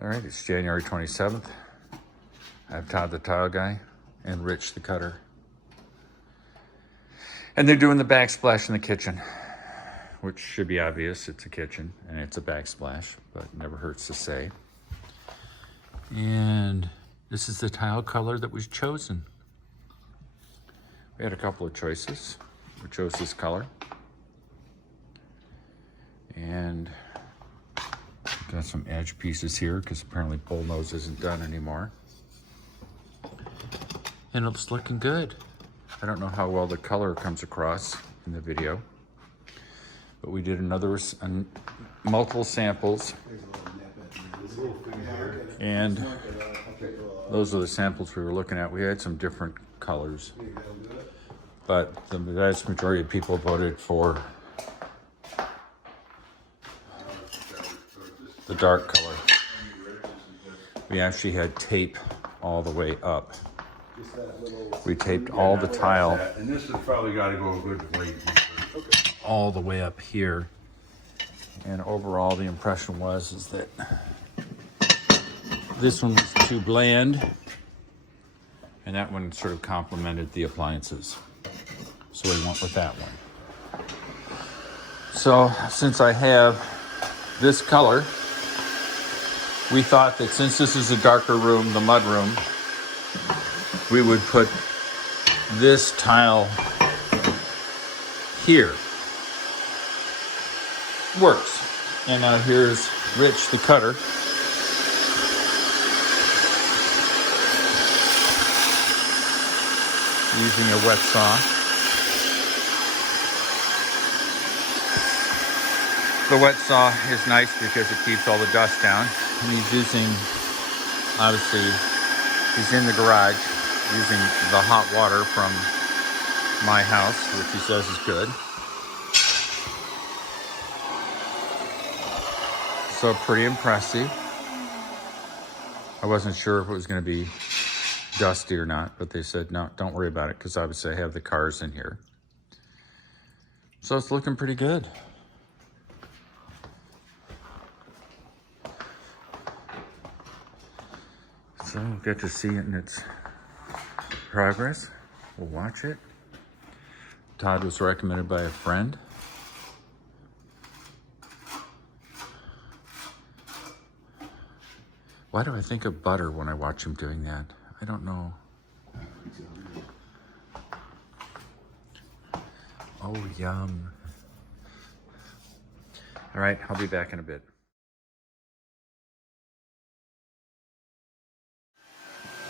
All right, it's January 27th. I have Todd the tile guy and Rich the cutter. And they're doing the backsplash in the kitchen, which should be obvious. It's a kitchen and it's a backsplash, but it never hurts to say. And this is the tile color that was chosen. We had a couple of choices. We chose this color. And got some edge pieces here because apparently bullnose isn't done anymore. And it's looking good. I don't know how well the color comes across in the video, but we did multiple samples. And those are the samples we were looking at. We had some different colors, but the vast majority of people voted for the dark color. We actually had tape all the way up. We taped all the tile. And this has probably got to go a good way. All the way up here. And overall the impression was that this one was too bland and that one sort of complemented the appliances. So we went with that one. So since I have this color, we thought that since this is a darker room, the mud room, we would put this tile here. Works. And now here's Rich the cutter. Using a wet saw. The wet saw is nice because it keeps all the dust down. And he's using, obviously, he's in the garage using the hot water from my house, which he says is good. So pretty impressive. I wasn't sure if it was going to be dusty or not, but they said, no, don't worry about it, because obviously I have the cars in here. So it's looking pretty good. So we'll get to see it in its progress. We'll watch it. Todd was recommended by a friend. Why do I think of butter when I watch him doing that? I don't know. Oh, yum. All right, I'll be back in a bit.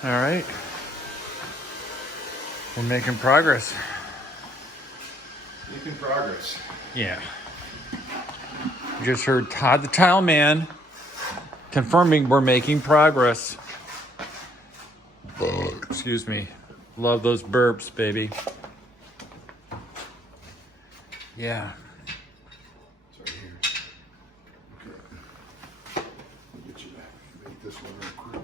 All right. We're making progress. Making progress. Yeah. You just heard Todd the Tile Man confirming we're making progress. Excuse me. Love those burps, baby. Yeah. It's right here. Okay. I'll get you back. Make this one real quick.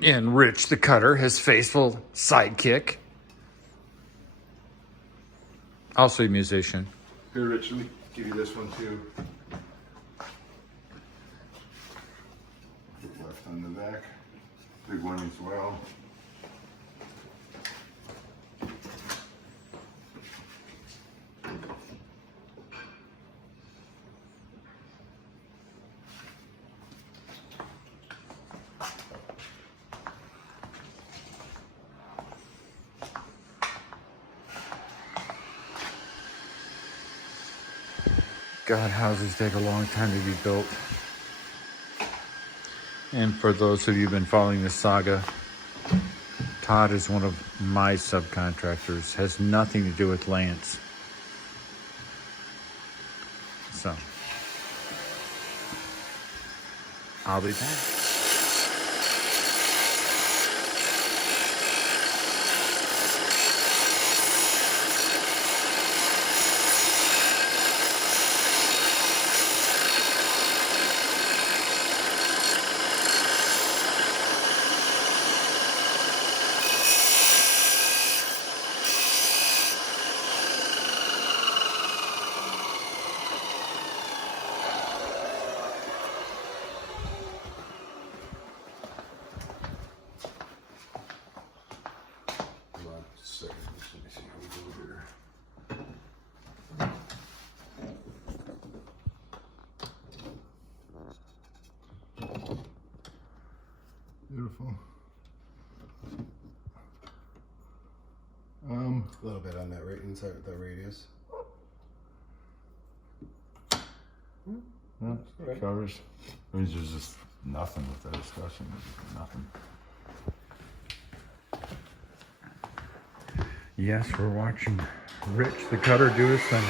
And Rich the cutter, his faithful sidekick. Also a musician. Here, Rich, let me give you this one too. Put left on the back. Big one as well. God, houses take a long time to be built. And for those of you who've been following this saga, Todd is one of my subcontractors. Has nothing to do with Lance. So, I'll be back. beautiful. A little bit on that right inside the radius. No, it covers. I mean, there's just nothing with that discussion. Nothing. Yes, we're watching Rich the cutter do his thing.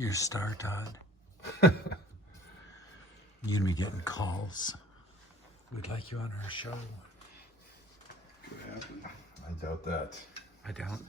You're a star, Todd. You're gonna be getting calls. We'd like you on our show. Could happen. I doubt that. I doubt.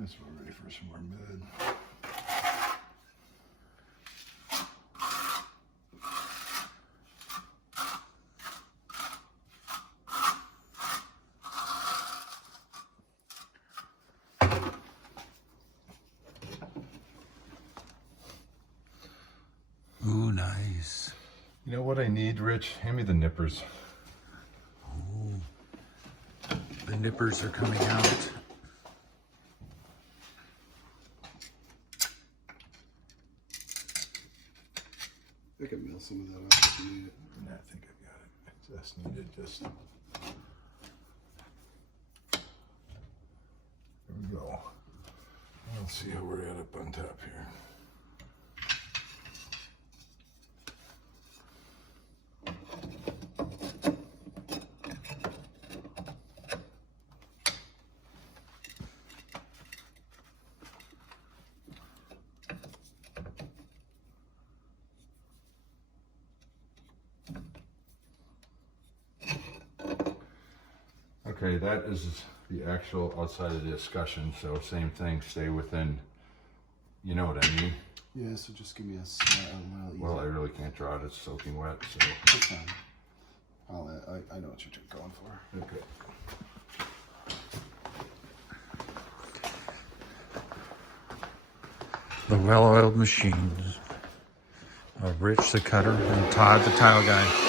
Yes, we're ready for some more mid. Ooh, nice. You know what I need, Rich? Hand me the nippers. Ooh. The nippers are coming out. I could mill some of that off if you need it. Yeah, I think I got it. I just needed just. There we go. Let's see how we're at up on top here. Okay, that is the actual outside of the discussion, so same thing, stay within, you know what I mean? Yeah, so just give me a little easier. Well, I really can't draw it, it's soaking wet, so. It's fine. I know what you're going for. Okay. The well-oiled machines of Rich the cutter and Todd the tile guy.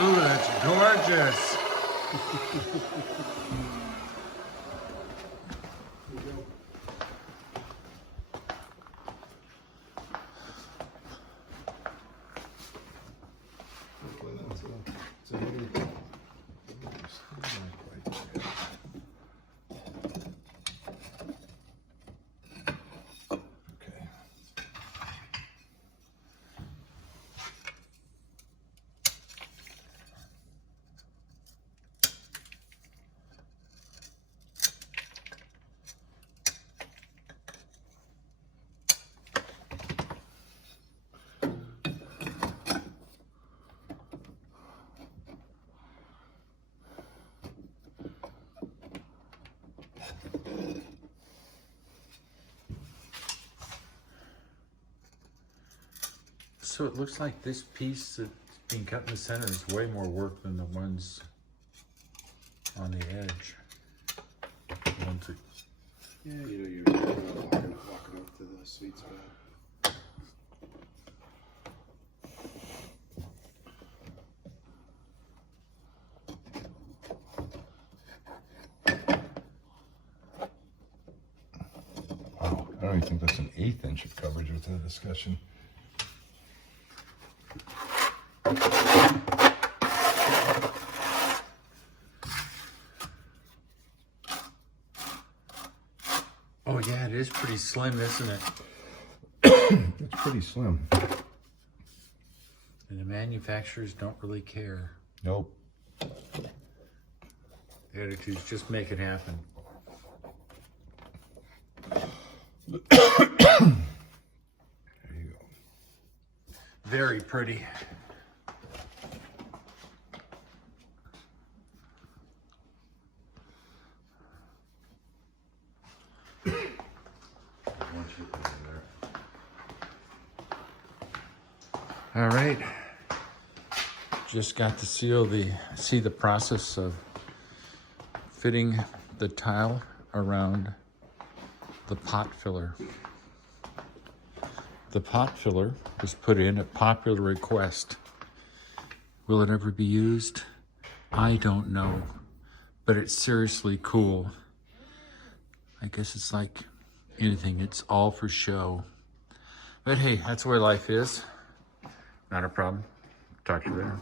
Ooh, that's gorgeous. So it looks like this piece that's being cut in the center is way more work than the ones on the edge. The ones that, Yeah, you're walking up to the sweet spot. Wow, I don't even think that's an 1/8 inch of coverage with the discussion. oh yeah, it is pretty slim, isn't it? It's pretty slim. And the manufacturers don't really care. Nope. The attitudes just make it happen. There you go. Very pretty. All right. Just got to see the process of fitting the tile around the pot filler. The pot filler was put in at popular request. Will it ever be used? I don't know, but it's seriously cool. I guess it's like anything, it's all for show. But hey, that's the way life is. Not a problem. Talk to you later.